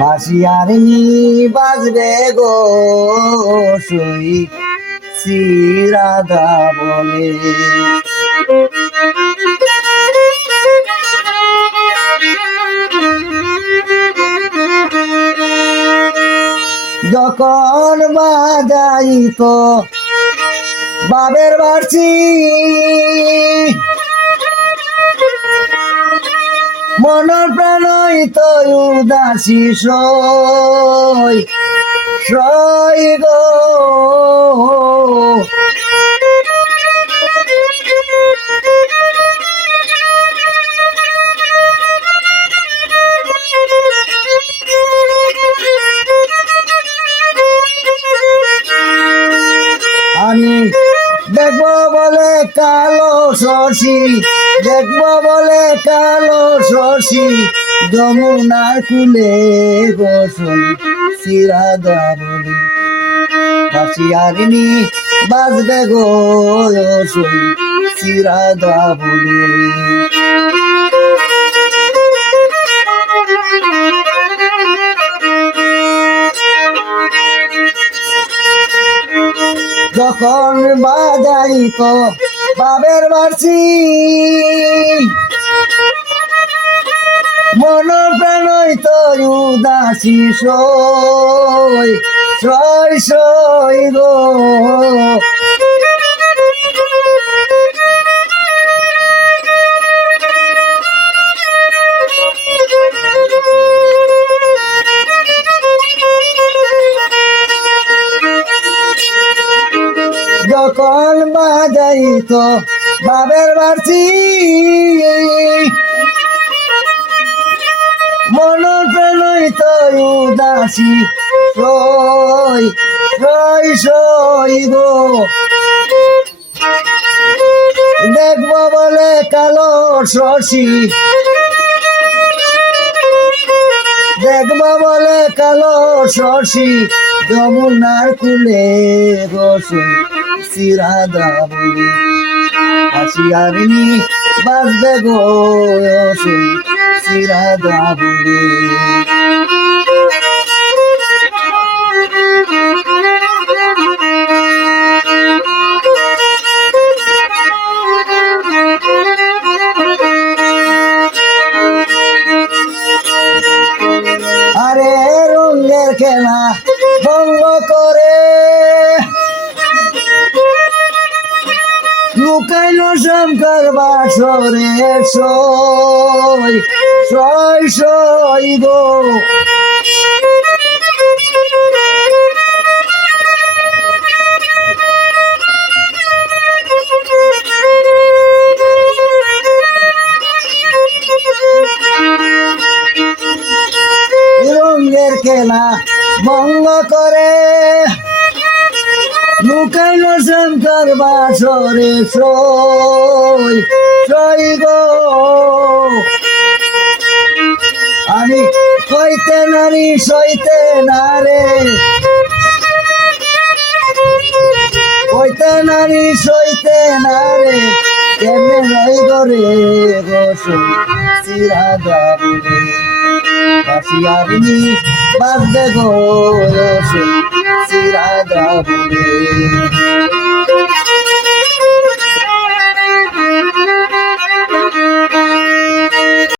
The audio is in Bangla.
বাঁশিয়ার নি বাজবে গো সই শ্রীরাধা বলে। যখন বাজাইতো বাবের বাড়ছি মনের প্রাণই তো উদাসী সই সই গো। আমি দেখবো বলে কালো শশী, দেখবো বলে কালো শশী যমুনার কুলে বসই শ্রীরাধা বলে। বাঁশিয়ারিনী বাজবে গো সই শ্রীরাধা বলে। যখন বাজাইতো বাবের বাড়ছি মন প্রাণই তো উদাসী সই সই সই গো। যখন বাজাইতো বাবের বাড়ছি মন প্রাণই তো উদাসী সই সই সই গো। দেখবো বলে কালো শশী, দেখবো বলে কালো শশী যমুনার কুলে বসই শ্রীরাধা বলে। বাঁশিয়ারিনী বাজবে গো সই শ্রীরাধা বলে। আরে রঙের খেলা ভঙ্গ করে লুকাইল শঙ্কর বাসরে সই সই সই গো। রঙের খেলা ভঙ্গ করে লুকাইল শঙ্কর বাসরে সই সই গো। আমি কইতে নারী সইতে না রে, কইতে নারী সইতে না রে কেমনে রই গরে বসই শ্রীরাধা বলে। বাঁশিয়ারিনী বাজবে গো সই শ্রীরাধা বলে।